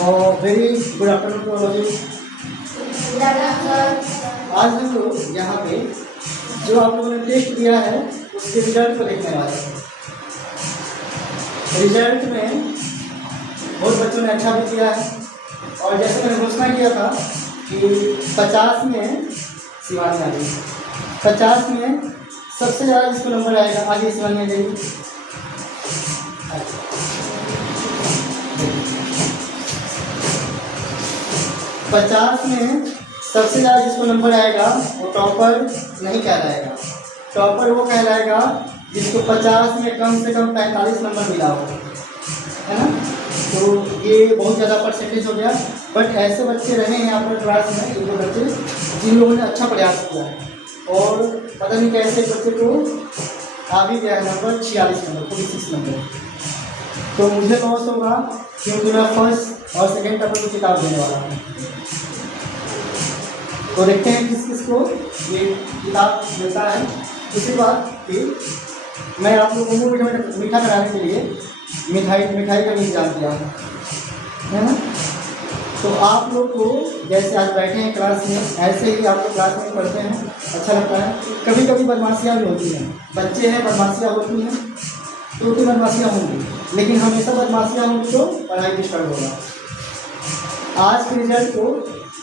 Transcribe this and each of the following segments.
और very good afternoon to all of you. आज हम लोग यहाँ पे जो आप लोगों ने टेस्ट दिया है उसके रिजल्ट को देखने वाले हैं। रिजल्ट में बहुत बच्चों ने अच्छा भी किया है और जैसे मैंने घोषणा किया था कि 50 में शिवानी आ गई, 50 में सबसे ज़्यादा जिसको नंबर आएगा आगे शिवानी आ जाएगी। 50 में सबसे ज़्यादा जिसको नंबर आएगा वो टॉपर नहीं कहलाएगा। टॉपर वो कहलाएगा जिसको 50 में कम से कम 45 नंबर मिला हो, है ना। तो ये बहुत ज़्यादा परसेंटेज हो गया। बट ऐसे बच्चे रहे हैं अपने क्लास में, ये जो बच्चे जिन लोगों ने अच्छा प्रयास किया है और पता नहीं कैसे बच्चे को आ भी गया है नंबर 46 नंबर, 46 नंबर। तो मुझे लॉस होगा क्योंकि मैं फर्स्ट और सेकेंड टॉपर को किताब देने वाला हूँ। तो देखते हैं किस किस को ये किताब मिलता है। उसके बाद फिर मैं आप लोगों को मीठा कराने के लिए मिठाई का भी इंतजाम किया है ना। तो आप लोग को जैसे आज बैठे हैं क्लास में, ऐसे ही आप लोग क्लास में पढ़ते हैं, अच्छा लगता है। कभी कभी बदमाशियाँ भी होती हैं, बच्चे हैं, बदमाशियाँ होती हैं, तो बदमाशियाँ होंगी, लेकिन हमेशा बदमाशियाँ होंगी तो पढ़ाई डिस्टर्ब होगा। आज के रिजल्ट को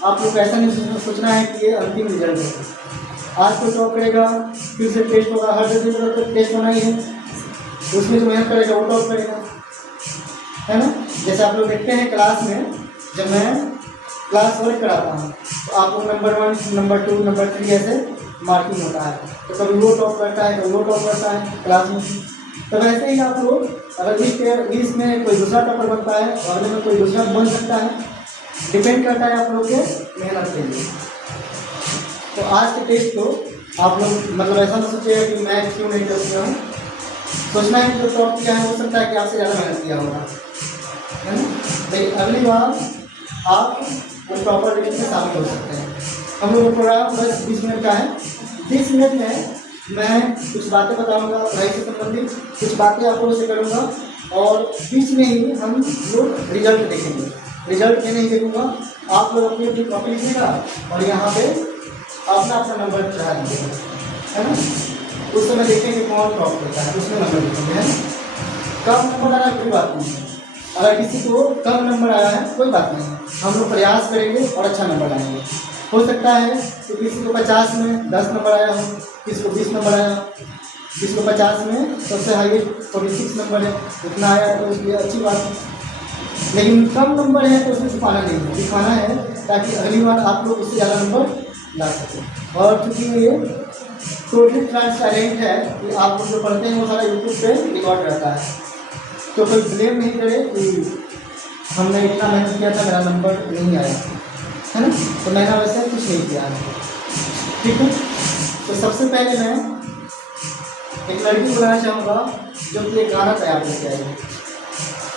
आप लोग ऐसा नहीं सोचना है कि ये अंतिम रिजल्ट है। आज कोई टॉप करेगा, फिर से टेस्ट होगा, हर दिन तो टेस्ट होना ही है, उसमें जो मेहनत करेगा वो टॉप करेगा, है ना। जैसे आप लोग देखते हैं क्लास में, जब मैं क्लास वर्क कराता हूँ तो आपको नंबर 1, नंबर 2, नंबर 3 ऐसे मार्किंग होता है। तो कभी वो टॉप करता है, कभी वो टॉप करता है क्लास में। तो वैसे ही आप लोग अगर इस में कोई दूसरा टॉपर बनता है और अगले में कोई दूसरा बन सकता है, डिपेंड करता है आप लोग के मेहनत के लिए। तो आज के टेस्ट को आप लोग मतलब ऐसा ना सोचिएगा कि मैं क्यों नहीं कर किया हूँ, सोचना है कि जो टॉप किया है हो सकता है कि आपसे ज़्यादा मेहनत किया होगा, है ना। लेकिन अगली बार आप उस टॉपर लिस्ट में शामिल हो सकते हैं। हम लोग का प्रोग्राम बस 20 मिनट का है। 20 मिनट में मैं कुछ बातें बताऊंगा पढ़ाई से संबंधित, कुछ बातें आप लोगों से करूँगा और बीच में ही हम लोग रिजल्ट देखेंगे। रिजल्ट मैं नहीं देखूँगा, आप लोग अपनी अपनी कॉपी लिखिएगा और यहाँ पे अपना अपना नंबर चढ़ा दीजिएगा, है ना। उस समय देखेंगे कौन टॉप करता है, उसमें नंबर लिखेंगे, है ना। कम नंबर आना कोई बात नहीं है, अगर किसी को कम नंबर आया है कोई बात नहीं है, हम लोग प्रयास करेंगे और अच्छा नंबर लाएंगे। हो सकता है कि किसी को 50 में 10 नंबर आया हो, किसी को 20 नंबर आया, किसी को 50 में सबसे हाईएस्ट 46 नंबर है, उतना आया तो उसके लिए अच्छी बात है। लेकिन कम नंबर है तो उसमें छुपाना नहीं है, दिखाना है, ताकि अगली बार आप लोग उससे ज़्यादा नंबर ला सकें। और चूँकि ये टोटली ट्रांसपेरेंट है कि आप लोग जो पढ़ते हैं वो सारा यूट्यूब पे रिकॉर्ड रहता है, तो कोई ब्लेम नहीं करे कि हमने इतना मेहनत किया था मेरा नंबर नहीं आया, है ना। तो मैंने वैसे कुछ नहीं किया है, ठीक है। तो सबसे पहले मैं एक लड़की बुलाना चाहूँगा जो कि एक गाना तैयार करके आई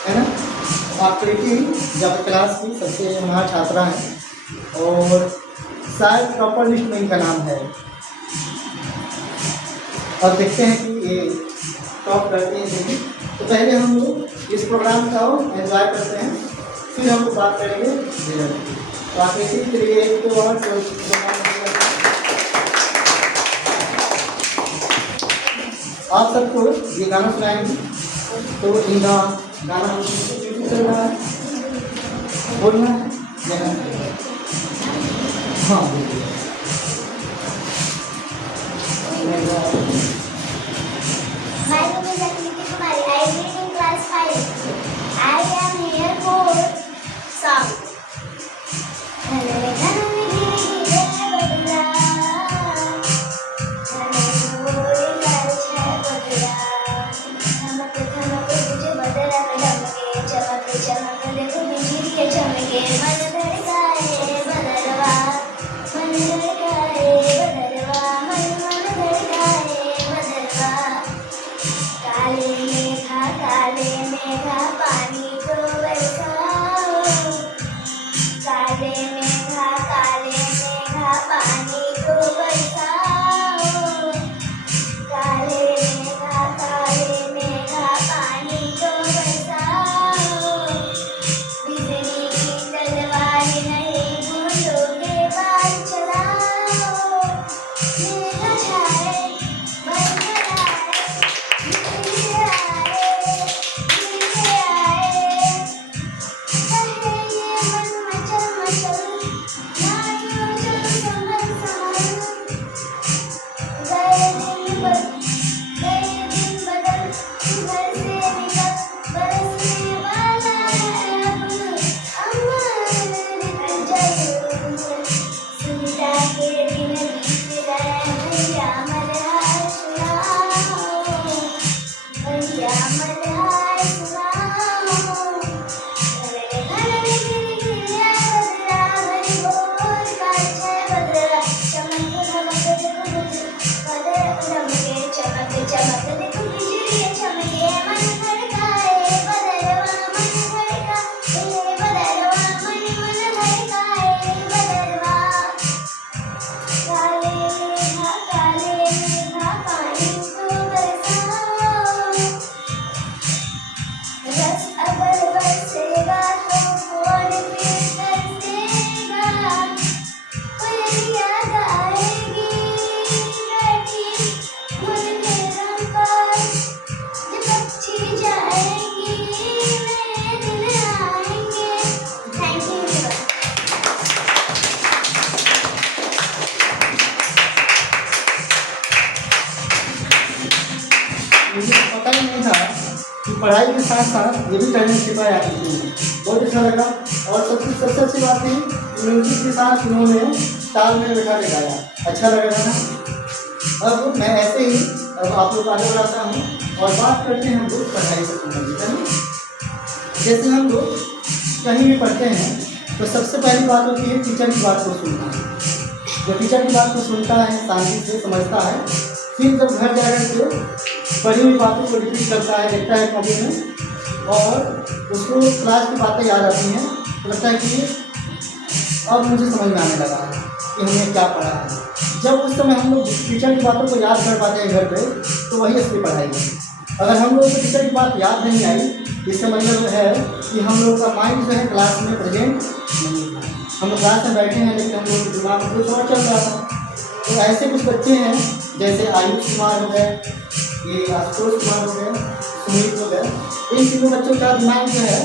है ना। आकृति जब क्लास की सबसे महान छात्रा है और शायद टॉपर लिस्ट में इनका नाम है। और देखते हैं कि ये टॉप करते हैं कि तो पहले हम लोग इस प्रोग्राम का एंजॉय करते हैं, फिर हम लोग बात करेंगे रिजल्ट की। तो आकृति के लिए एक तो और आप सबको ये गाना सुनाएंगे। तो इनका गाना चल रहा है, बोलना है, हाँ बिल्कुल। My name is Akriti Kumari. I read in class 5. I am here for song. चमक देखो बिजली के चमके मन धड़काए बदलवा मन पढ़ाई के साथ साथ ये भी टैलेंट छिपा है आपके में, बहुत अच्छा लगा। और सबसे अच्छी बात थी म्यूजिक के साथ उन्होंने ताल में बैठा के गाया, अच्छा लग रहा था। अब मैं ऐसे ही अब आप लोग आगे बढ़ाता हूँ और बात करते हैं हम लोग पढ़ाई से संबंधित, है ना। जैसे हम लोग कहीं भी पढ़ते हैं तो सबसे पहली बात होती है टीचर की बात को सुनना। जो टीचर की बात को सुनता है, शांति से समझता है, फिर जब घर जाकर के पढ़ी हुई बातों को रिपीट करता है, देखता है कॉपी में और उसको क्लास की बातें याद आती हैं, तो लगता है कि अब मुझे समझ में आने लगा है कि हमने क्या पढ़ा है। जब उस समय हम लोग टीचर की बातों को याद कर पाते हैं घर पे, तो वही असली पढ़ाई है। अगर हम लोगों को टीचर की बात याद नहीं आई, इसका मतलब है कि हम लोग का माइंड जो है क्लास में प्रेजेंट नहीं था। हम लोग क्लास में बैठे हैं लेकिन हम लोग के दिमाग में कुछ और चल रहा था। तो ऐसे कुछ बच्चे हैं जैसे आयुष कुमार हो गए, ये आशुतोष कुमार हो गए, सुमित हो गए, इन तीनों बच्चों का दिमाग जो है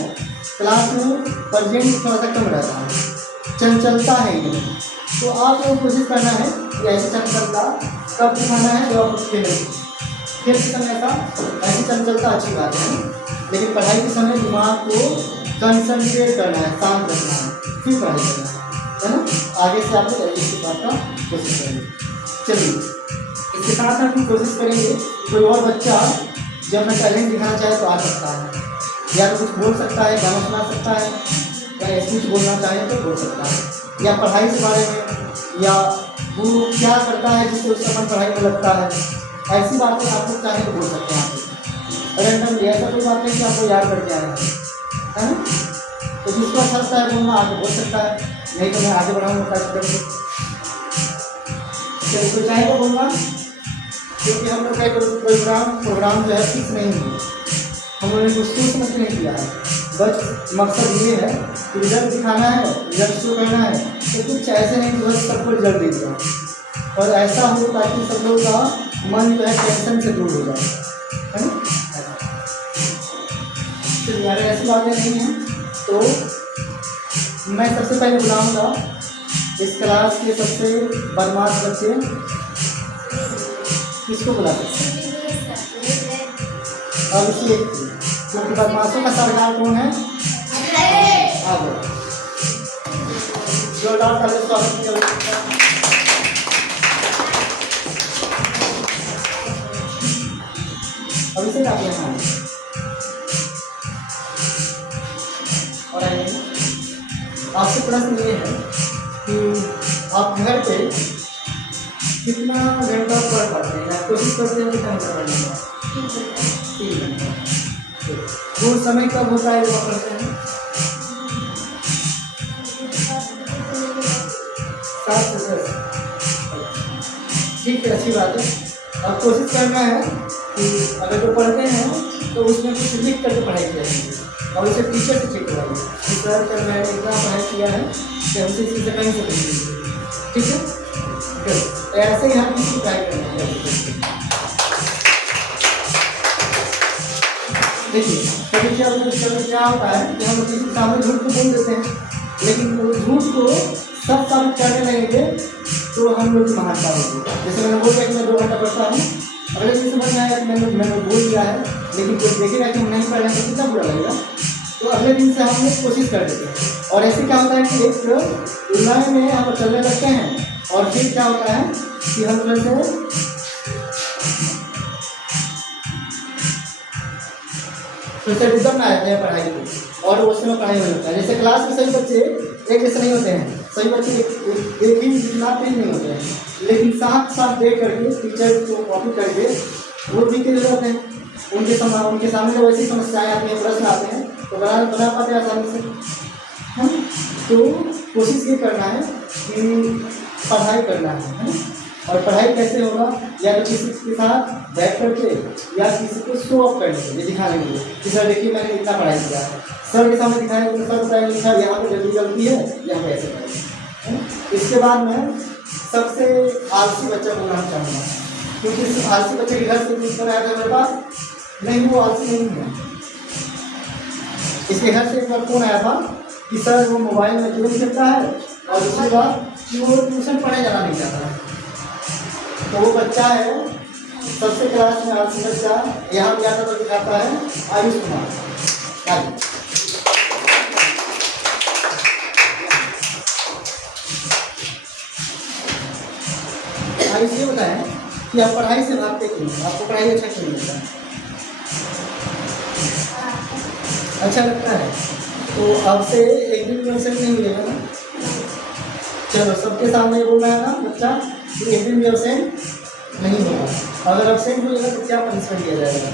क्लास में प्रेजेंट थोड़ा सा कम रहता है, चंचलता है इनमें। तो आप लोग कोशिश करना है कि ऐसी चंचलता कब दिखाना है जब आप खेल के समय का ऐसी चंचलता अच्छी बात है, लेकिन पढ़ाई के समय दिमाग को कंसंट्रेट करना है, शांत रखना है, फिर पढ़ाई करना है ना। आगे से आप लोग ऐसी बात का कोशिश करेंगे। चलिए इसके साथ हम कोशिश करेंगे कोई और बच्चा जब अपना टैलेंट दिखाना चाहे तो आ सकता है, या तो कुछ बोल सकता है, गाना सुना सकता है, या स्पीच बोलना चाहे तो बोल सकता है, या पढ़ाई के बारे में, या वो क्या करता है जिससे उसका मन पढ़ाई में लगता है, ऐसी बातें आप लोग चाहें तो बोल सकते हैं। आप रैंडमली ऐसा कोई बात नहीं कि आपको याद करके आए हैं ना। तो जिसको अच्छा लगता है बोलना आगे बोल सकता है, नहीं तो मैं आगे बढ़ाऊँगा करके। चलिए कोई चाहेगा बोलना, क्योंकि हम लोग का प्रोग्राम जो है फिक्स नहीं है, हम लोगों ने कुछ सोच समझ नहीं किया है। बस मकसद ये है कि रिजल्ट दिखाना है, रिजल्ट शो करना है, तो कुछ ऐसे नहीं कि बस सबको रिजल्ट दे दिया, और ऐसा हो ताकि सब लोग का मन जो है टेंशन से दूर हो जाए, है ना। चलिए अगर ऐसी बातें नहीं हैं तो मैं सबसे पहले बुलाऊंगा इस क्लास के सबसे बदमाश बच्चे, किसको बुला सकते हैं। अब इसी एक क्योंकि बदमाशों का सरकार कौन है, आगे जोरदार तालियों से स्वागत किया। अभी से आप यहाँ और आइए, आपसे प्रश्न ये है कि आप घर पे कितना घंटा पढ़ पाते हैं, या कोशिश करते हैं कितना घंटा पढ़ने का। 3 घंटा। वो समय कब होता है जब आप पढ़ते हैं, 7 से 10। ठीक है, अच्छी बात है। अब कोशिश करना है कि अगर जो पढ़ते हैं तो उसमें कुछ लिख करके पढ़ाई करेंगे, और इसे टीचर से चेक कराइए कि सर कर मैंने इतना पढ़ाई किया है कि हमसे इसी से कहीं से पढ़ेंगे। ठीक है, तो ऐसे ही हम किसी ट्राई करना है। देखिए कभी क्या होता है कि हम किसी के सामने झूठ को बोल देते हैं, लेकिन वो झूठ को सब साबित करने लगेंगे तो हम लोग की महानता होगी। जैसे मैंने बोल दिया कि मैं 2 घंटा पढ़ता हूँ, अगले दिन समझ में आया कि मैंने बोल दिया है, लेकिन कोई देखेगा कि हम नहीं पढ़ रहे हैं तो कितना बुरा लगेगा। तो अगले दिन से हम लोग कोशिश कर देते हैं, और ऐसे क्या होता है कि एक लाइन में हम चलने लगते हैं, और फिर क्या होता है कि हम लोग से तो रिदम में आते हैं पढ़ाई को, और उसमें पढ़ाई में लगता है। जैसे क्लास में सभी बच्चे एक जैसे नहीं होते हैं, सभी बच्चे एक ही दिमाग में नहीं होते हैं, लेकिन साथ देख करके टीचर को कॉपी करके वो भी के रहते हैं। उनके सामने जब ऐसी समस्याएं आती हैं, प्रश्न आते हैं, तो बना पाते हैं आसानी से, है। तो कोशिश ये करना है कि पढ़ाई करना है। और पढ़ाई कैसे होगा, या तो किसी के साथ बैठ करके, या किसी को शो ऑफ करने के लिए, दिखाने के लिए कि सर देखिए मैंने इतना पढ़ाई किया है, सर के सामने दिखाया तो सर बताएंगे सर यहाँ पे गलती है, यहाँ पे ऐसे करें। इसके बाद मैं सबसे आलसी बच्चा बोलना चाहूँगा, क्योंकि इस आलसी बच्चे के घर से पूछकर आया था मेरे पास, नहीं वो आलसी नहीं है। इसके घर से एक बार फोन आया था कि सर वो मोबाइल में गेम खेलता है, और दूसरी बात कि वो ट्यूशन पढ़ने जाना नहीं चाहता है। तो वो बच्चा है सबसे क्लास में आलसी बच्चा यहाँ भी आता तो दिखाता है आयुष कुमार। आइए आयुष ये बताएं कि आप पढ़ाई से भागते क्यों, आपको पढ़ाई अच्छा क्यों लगता है? अच्छा लगता है तो आपसे एक दिन भी अवसर नहीं मिलेगा ना। चलो सबके सामने बोलना है ना बच्चा कि एक दिन भी अवसेंट नहीं होगा। अगर अवसेंट हो जाएगा तो क्या पनिशमेंट दिया जाएगा?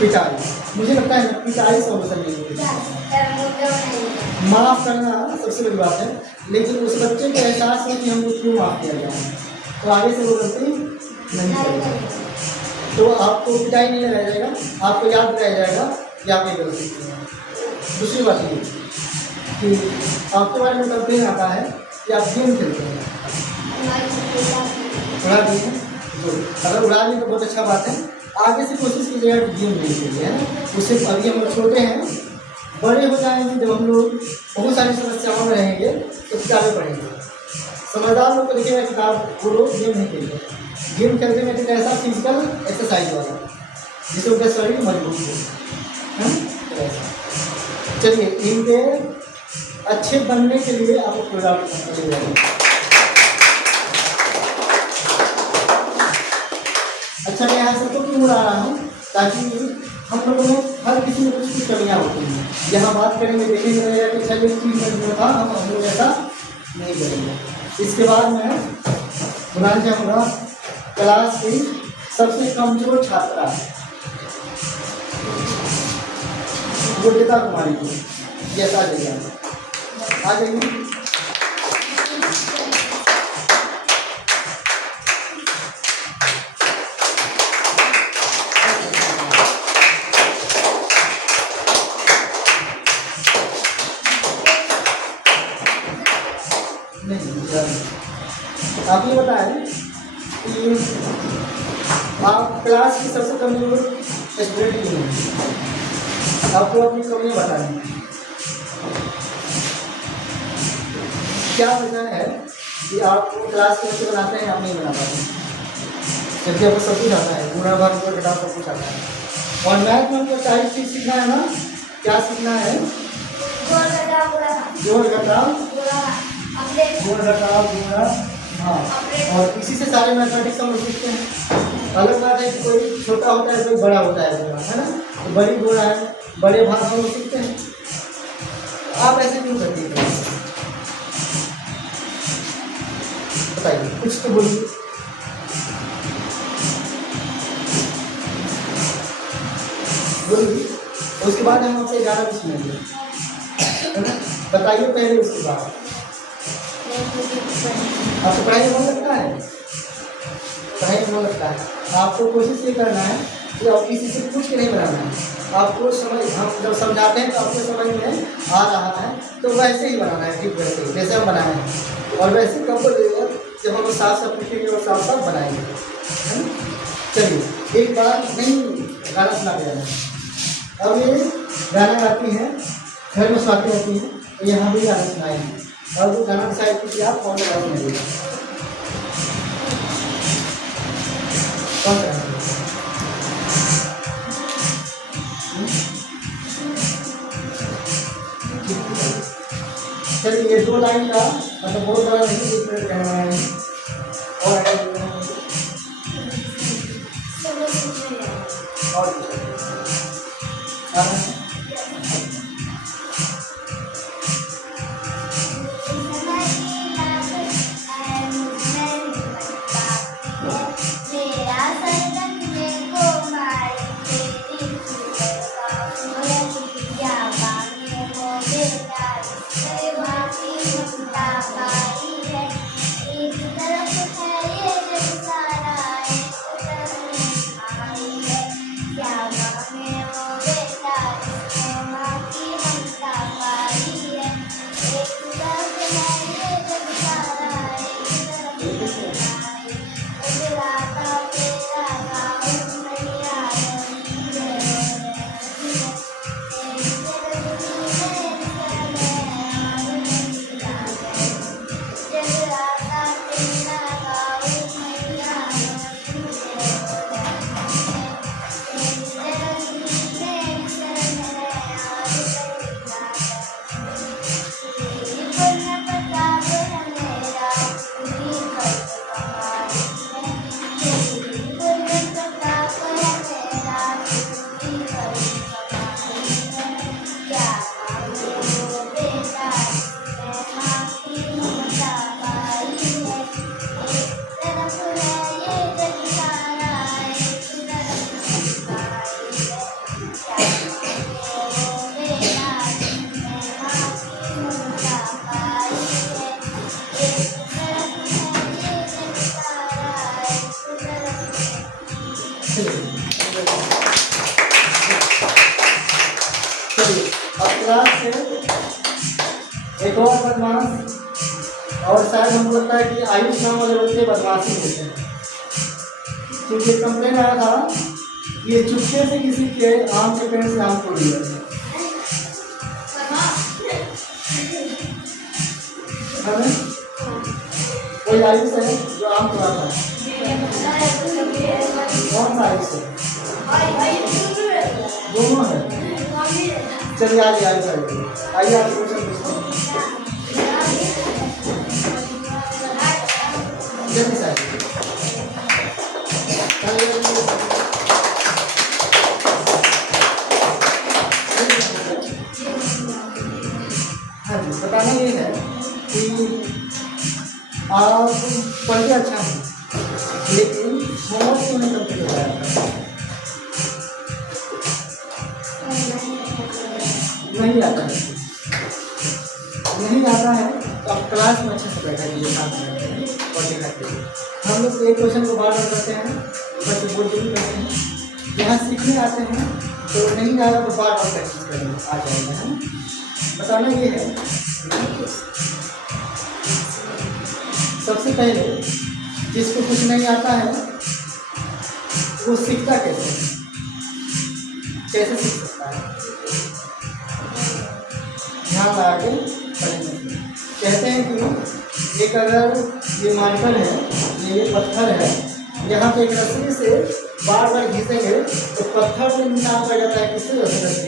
पिटाई। मुझे लगता है पिटाई से अवसर नहीं होगी। माफ़ करना सबसे बड़ी बात है, लेकिन उस बच्चे को एहसास है कि हमको क्यों माफ़ किया गया है, तो आगे से वो गलती नहीं करेगा। तो आपको पिटाई नहीं लगाया जाएगा, आपको याद दिलाया जाएगा कि आप ये गलती की है। दूसरी बात ये कि आपके बारे में कंप्लेन आता है कि आप गेम खेलते हैं, उड़ा दिए तो अगर उड़ा दिए तो बहुत अच्छा बात है। आगे से कोशिश कीजिएगा कि गेम नहीं खेलिए, है ना। उससे अभी हम लोग छोटे हैं, बड़े हो जाएंगे जब हम लोग बहुत सारी समस्याओं में रहेंगे तो किताबें पढ़ेंगे। समझदार लोग को देखिएगा किताब वो लोग गेम नहीं खेलते, गेम खेलते में एक ऐसा फिजिकल एक्सरसाइज वाला जिससे उनका शरीर मजबूत हो, है। चलिए इनके अच्छे बनने के लिए आपको प्रोग्राम करना। अच्छा मैं यहाँ सबको क्यों बुला रहा हूँ, ताकि हम लोगों में हर किसी में कुछ कुछ कमियाँ होती हैं। यहाँ बात करेंगे देखेंगे रहेगा कि अच्छा ये चीज़ में था, हम लोग ऐसा नहीं करेंगे। इसके बाद मैं बुलाना चाहूँगा क्लास की सबसे कमजोर छात्रा योग्यता कुमारी को। यस आ जाइए, आ जाइए। आप ये बताएं कि आप क्लास की सबसे कमजोर स्टूडेंट क्यों हैं? आपको अपनी कमियाँ बतानी है। क्या वजह है कि आप क्लास के बच्चे बनाते हैं, आप नहीं बना पाते, जबकि आपको सब कुछ आता है, गुणा भाग जोड़ घटाव सब कुछ आता है। और मैथ में हमको 4 चीज़ सीखना है ना। क्या सीखना है? जोड़ घटाव गुणा, हाँ। और इसी से सारे मैथमेटिक्स हम लोग सीखते हैं। अलग बात है कि कोई छोटा होता है कोई बड़ा होता है ना, तो बड़ी गुणा है, बड़े भाग हम लोग सीखते हैं। आप ऐसे क्यों करते हैं? बताइए, कुछ तो बोलिए। बोलिए, उसके बाद हम आपसे 11 भी सुनेंगे, है ना। बताइए पहले, उसके बाद आपको पढ़ाई में मन लगता है? पढ़ाई में मन लगता है। आपको कोशिश ये करना है कि आप किसी से पूछ के नहीं बनाना है। आपको समझ, हम जब समझाते हैं तो आपको समझ में आ रहा है तो वैसे ही बनाना है, ठीक वैसे ही जैसे हम बनाए हैं। और वैसे कब बोलिएगा जब हम साफ साफ लिखेंगे और साफ साफ बनाएंगे, है ना। चलिए एक बार नहीं गाना सुना के जाना। अब ये गाना गाती हैं, घर में सुनाती रहती हैं, तो यहाँ भी गाना सुनाएंगे। और वो गाना डिसाइड कीजिए आप कौन सा गाना सुनेगा, कौन सा गाना। चलिए ये 2 लाइन का मतलब बहुत बड़ा नहीं, 1 मिनट कहना है। और क्लास से एक और बदमाश, और शायद हमको लगता है कि आयुष नाम वाले बच्चे बदमाशी होते हैं, क्योंकि कंप्लेन आया था ये चुपके से किसी के आम के पेड़ से आम तोड़ लिया है। कोई आयुष है जो आम तोड़ाता है? कौन सा आयुष है? दोनों है। चलिए आइए आइए आइए आप क्वेश्चन पूछते हैं जल्दी से। हाँ जी, बताना ये है कि आप पढ़ते अच्छा हैं लेकिन होमवर्क क्यों नहीं कंप्लीट हो पाया? नहीं आता है, नहीं आता है तो आप क्लास में अच्छे से बैठा कीजिए, साथ में और दिखाते हैं। हम लोग एक क्वेश्चन को बार बार करते हैं, बच्चे बोल भी करते हैं। यहाँ सीखने आते हैं तो नहीं आएगा तो बार बार प्रैक्टिस करेंगे, आ जाएगा, है ना। बताना ये है सबसे पहले जिसको कुछ नहीं आता है वो सीखता कैसे सीख सकता है? ध्यान लगा के पढ़ेंगे। कहते हैं कि एक अगर ये मार्कर है, ये पत्थर है, यहाँ पे एक रस्सी से बार बार घिसेंगे तो पत्थर में निशान पड़ जाता है, किससे? रस्सी से।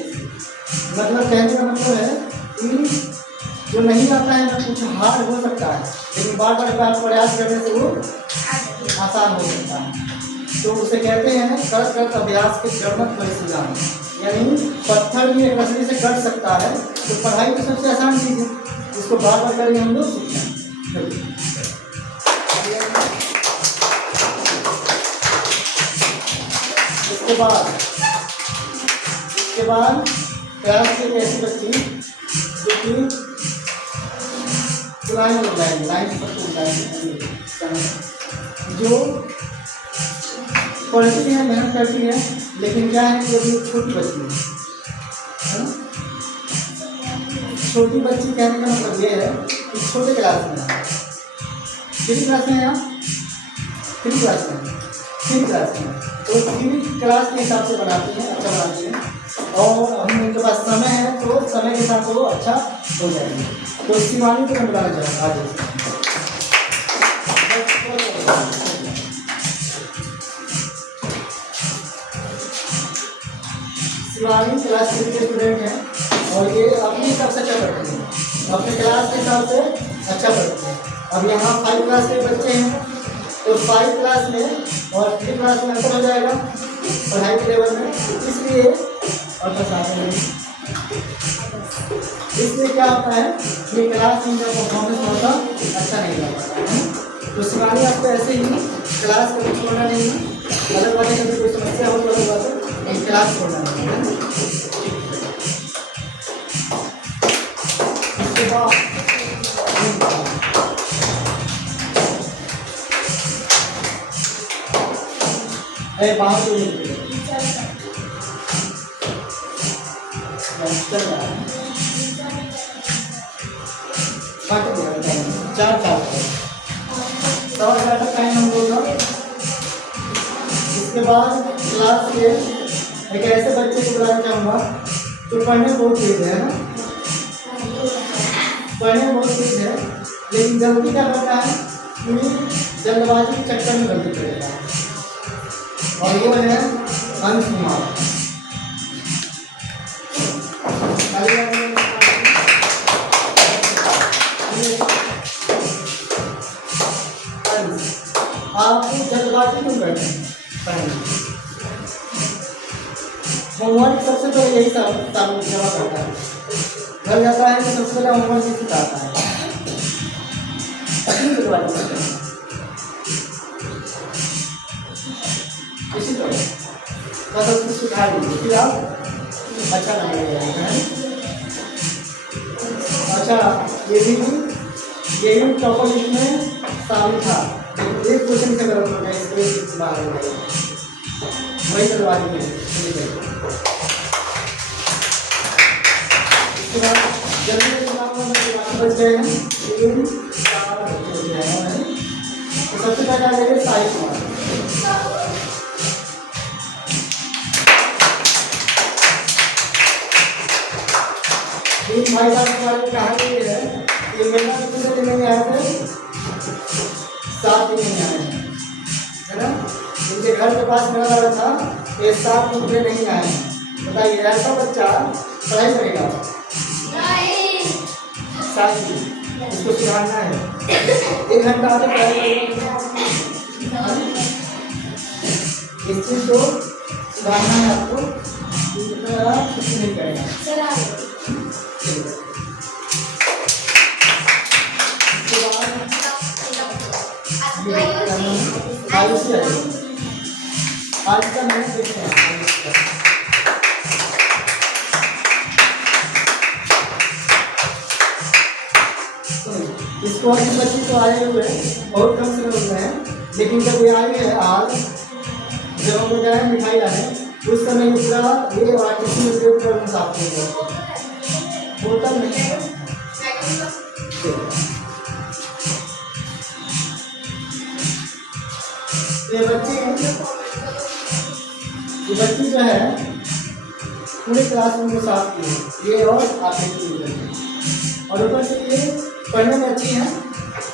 मतलब कहने का मतलब है कि जो नहीं आता है ना कुछ हार्ड हो सकता है, लेकिन बार बार प्रयास करने से वो आसान हो सकता है। तो उसे कहते हैं करत करत अभ्यास के जड़मत परिसीजान, यानी पत्थर भी एक रस्सी से कट सकता है। तो पढ़ाई तो सबसे आसान चीज़ है, इसको बार बार करेंगे हम लोग सीखते हैं। इसके बाद क्लास की एक ऐसी बच्ची जो कि लाइन जो पढ़ती है, मेहनत करती है, लेकिन क्या है कि अभी छोटी बच्ची है ना। छोटी बच्ची कहने का मतलब ये है कि छोटे क्लास में है। किसी क्लास में है आप? 3 क्लास में, 3 क्लास में। तो 3 क्लास के हिसाब से बनाती हैं, अच्छा बनाती हैं, और हम उनके पास समय है तो समय के साथ वो अच्छा हो जाएंगे। तो शिवानी को मैं बुलाना चाहूँगा आज। शिवानी क्लास 3 के स्टूडेंट हैं और ये अपने हिसाब से अच्छा पढ़ते हैं, अपने क्लास के हिसाब से अच्छा पढ़ते हैं। अब यहाँ 5 क्लास के बच्चे हैं तो 5 क्लास में और 3 क्लास में अंतर हो जाएगा पढ़ाई के लेवल में, इसलिए और इसलिए क्या होता है कि क्लास में इनका परफॉर्मेंस थोड़ा अच्छा नहीं लग पाता है। तो शिवानी आपको ऐसे ही क्लास को छोड़ना नहीं है, अलग बात है कभी कोई समस्या हो तो अलग बात है, क्लास छोड़ना नहीं है। इसके बाद बाहर तो नहीं चल रहा है, 4 सवा 4 तक टाइम हम लोग का। इसके बाद क्लास के एक ऐसे बच्चे को बुलाना चाहूँगा जो पढ़ने बहुत तेज है ना, पढ़ने बहुत तेज है, लेकिन गलती क्या करता है कि जल्दबाजी के चक्कर में गलती करेगा, और वो है अंश कुमार। आप जल्दबाजी क्यों करते हैं? होमवर्क सबसे पहले यही सामने जमा करता है, घर जाता है तो सबसे पहले होमवर्क ही सिखाता है। इसी तरह बस उसको सिखा दीजिए, फिर आप अच्छा लगेगा। अच्छा, ये भी टॉपर लिस्ट में शामिल था, लेकिन एक क्वेश्चन से गलत हो गया, इसलिए बाहर हो गया। वही करवा दीजिए। उसके बाद जल्दी जल्दी काम बाकी बच गए हैं 3 4 बचे हैं। तो सबसे पहले आ जाएंगे साई कुमार। तीन भाई साहब के बारे में कहानी ये है कि मेला कितने दिन में आए थे, 7 दिन में आए हैं, है ना। इनके घर के पास मेला लगा था, ये 7 दिन में नहीं आए हैं। बताइए ऐसा बच्चा पढ़ाई करेगा? इसको सुधारना है, 1 घंटा आगे पढ़ाई करेगा। इस चीज को सुधारना है आपको, कुछ नहीं करेगा। आज का मैंने देखते हैं इसको अपनी बच्ची तो आए हुए बहुत कम समय हुए हैं, लेकिन जब ये आई है आज, जब हम लोग गए मिठाई लाने, उस समय पूरा ये आर्टिस्ट में उपयोग कर साफ हो गया होता नहीं। ये बच्ची जो है पूरे क्लासरूम को साफ की है, ये और आपने की, और ऊपर से ये पढ़ने में अच्छी है।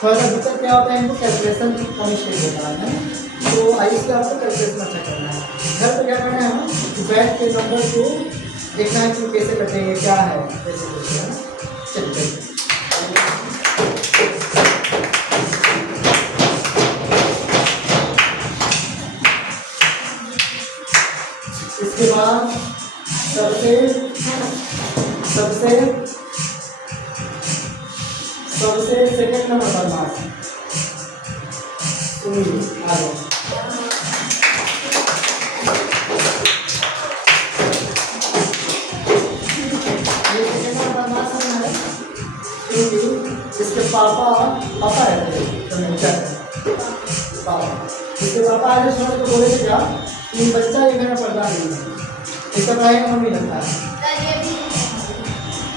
थोड़ा सा दिक्कत क्या होता है, इनको कैलकुलेशन का मिस्टेक होता है, तो आई इसलिए आपको कैलकुलेशन अच्छा करना है। घर पर क्या करना है कि बैठ के नंबर को देखना है कि कैसे कटेंगे, क्या है कैसे करते हैं। चलिए इसके बाद सबसे सेकंड नंबर पर मार्क्स आ गए। ये सेकंड नंबर मार्क्स है क्योंकि इसके पापा रहते हैं, तो मैं क्या पापा, इसके पापा आए छोड़ के बोले थे क्या कि बच्चा ये घर पढ़ता नहीं है, इसका पढ़ाई का मन नहीं लगता है,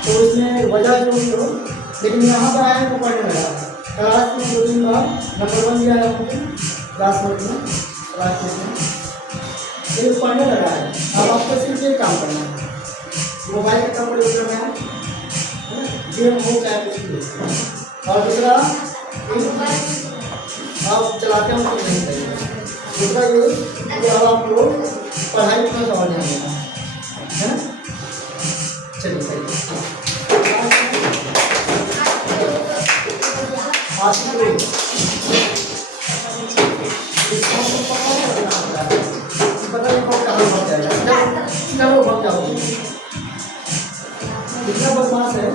तो उसमें वजह जो भी हो, लेकिन यहाँ पर आए तो पढ़ने लगा। क्लास में 2-3 बार नंबर 1 दिया है मुझे क्लास वर्क में, क्लास में ये पढ़ने लगा है। अब आपको सिर्फ एक काम करना है, मोबाइल का काम प्रयोग करना है, गेम हो चाहे कुछ भी, और दूसरा आप चलाते हो तो नहीं चाहिए। दूसरा ये कि अब आप लोग पढ़ाई में थोड़ा और ध्यान देना है ना। चलिए सही पता नहीं कौन कहाँ भाग जाएगा, कितना वो भाग जाओगे, कितना बदमाश है,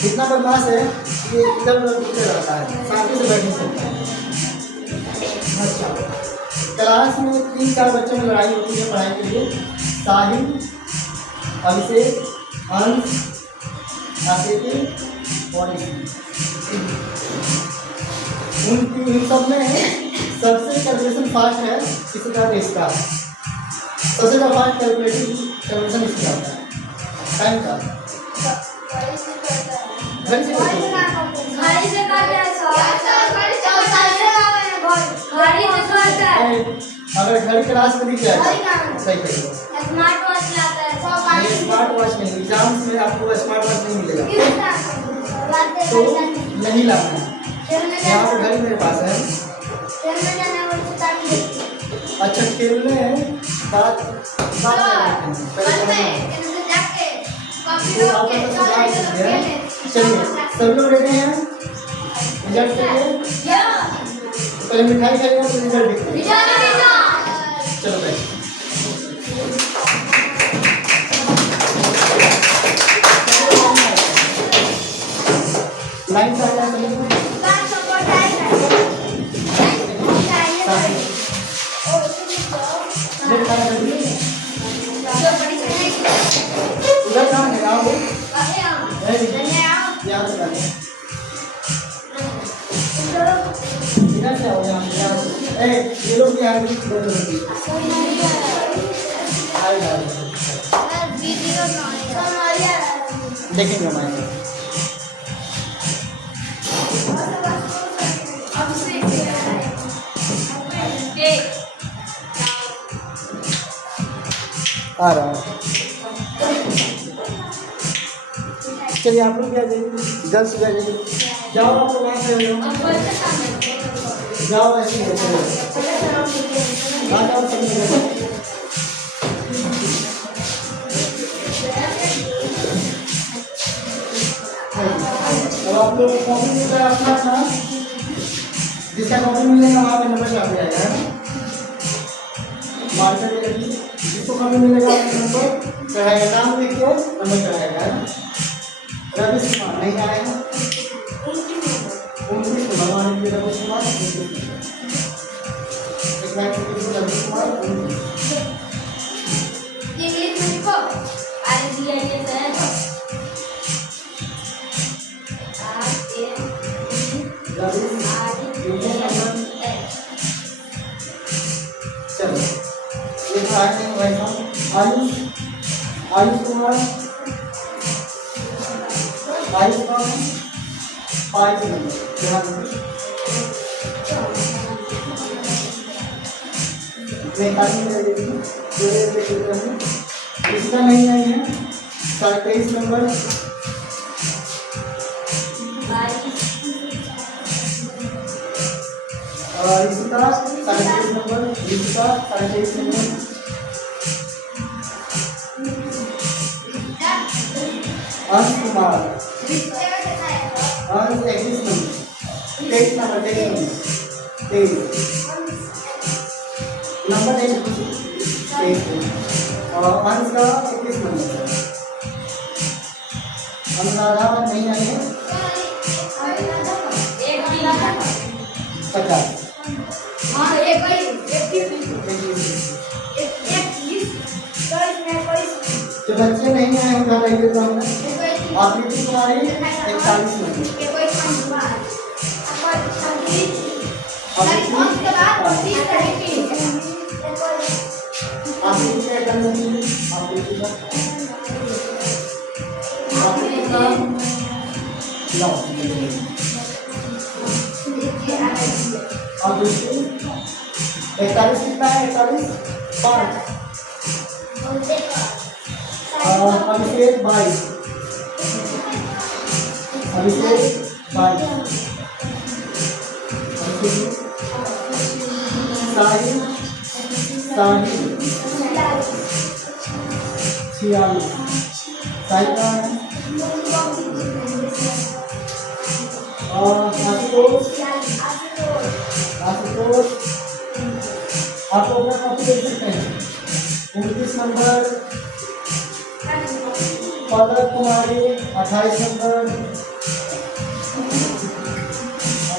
कितना बदमाश है ये इधर उधर पीछे रहता है, शांति से बैठ नहीं सकता है। अच्छा, क्लास में 3-4 बच्चों में लड़ाई होती है पढ़ाई के लिए, साहिल, अभिषेक, अंश, आशिकी और उन सब में सबसे कैलकुलेशन फास्ट है किसी का, इसका सबसे ज़्यादा फास्ट कैलकुलेशन इसका होता है, टाइम का घड़ी से अगर घड़ी क्लास में दिख जाए सही करिए। स्मार्ट वॉच नहीं, एग्जाम्स में आपको स्मार्ट वॉच नहीं मिलेगा, तो नहीं लाना है। यहाँ पर घड़ी मेरे पास है। अच्छा खेलने बात चलिए सब लोग रेडी हैं रिजल्ट के लिए? पहले मिठाई खाएगा तो रिजल्ट दिखेगा। चलो भाई लाइन से आया उधर कहाँ है आप याद कर इधर से आओ यहाँ ये लोग भी आगे देखेंगे हमारे आ रहा है। चलिए आप लोग भी आ जाइए, गर्ल्स भी आ जाइए। जाओ आप लोग वहाँ से जाओ, ऐसे ही हाँ जाओ सब लोग। अब आप लोग कॉपी मिल रहा है अपना अपना, जिसका कॉपी मिलेगा वहाँ पे नंबर छाप जाएगा, है ना। मार्कर दे रखिए, जिसको कॉपी मिलेगा नंबर चढ़ाएगा, नाम लिख के नंबर चढ़ाएगा, है ना। रवि कुमार नहीं आएगा, 29 को भगवान के रवि कुमार, एक लाइन से रवि कुमार 29। इंग्लिश में लिखो IDIS है। चलो ये तो आए हैं भाई साहब। आयुष, आयुष कुमार, आयुष कुमार 5 नंबर ध्यान रखिए। मैं काफी मेरे इसका नहीं आई है 23 नंबर, और इसका 23 नंबर, इसका 23 नंबर, अंश कुमार, अंश 21 नंबर, 23 नंबर, 23 नंबर 23, और अंश का 21 नंबर। अनुराधा नहीं आई है 50। जो बच्चे नहीं आए हैं उधर आइए तो हमने आकृति कुमारी 41 नंबर, इकतालीस कितना है 41 5, अभिषेक 22, अभिषेक 22, साहिल, साहिल 46, साहिल का है, और आशुतोष, आशुतोष आप लोग अपना कॉपी देख सकते हैं 29 number, Palak Kumari 28 number,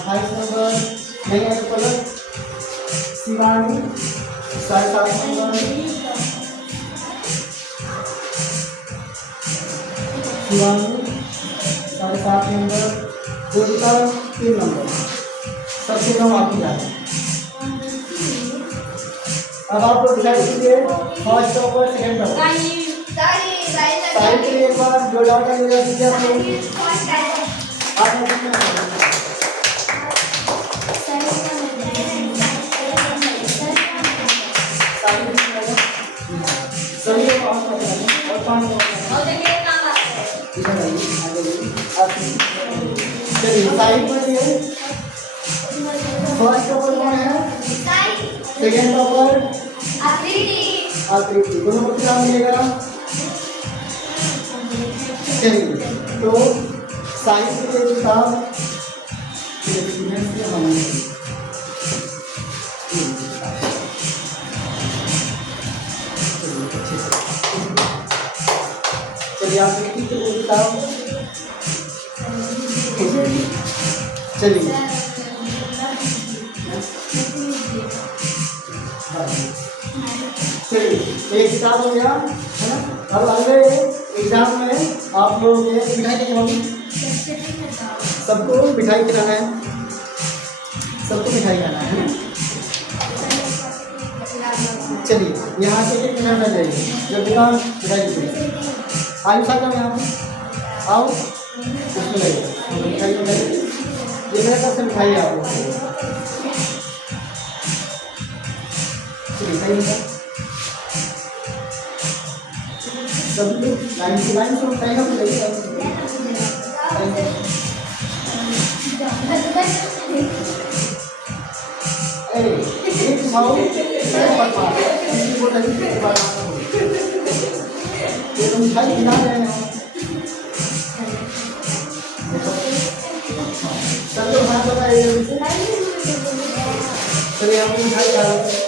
28 number नहीं है Palak, Shivani 7.5 number, Shivani 7.5 number, Jyotika 3 number, सबसे कम आप ही जाए। अब आप लोग डिसाइड कीजिए first topper second topper, side के लिए एक बार जो डाउट है मेरा दीजिए आप लोग। सभी लोग और 5 चलिए साइड पर ये फर्स्ट टॉपर कौन है, सेकंड टॉपर आकृति, दोनों को क्या मिलेगा। चलिए तो साहित्य के किताब चलिए आप किताब चलिए चलिए एक किताब हो गया है ना। अब अगले एग्जाम में आप लोग मिठाई लेके आओगे, सबको मिठाई खिलाना है, सबको मिठाई खाना है ना। चलिए यहाँ से एक मिनट में जाइए, जब दुकान मिठाई दीजिए। आयुष आ जाओ यहाँ पर, आओ इसमें लगे मिठाई में लगे, ये मेरे तरफ से मिठाई है आपको। चलिए सही है सब लोग लाइन से मिठाई का लगे। एक खाओ ये तो मिठाई खिला रहे हैं हम। चलो हाँ बताइए, चलिए हम मिठाई खा रहे हैं।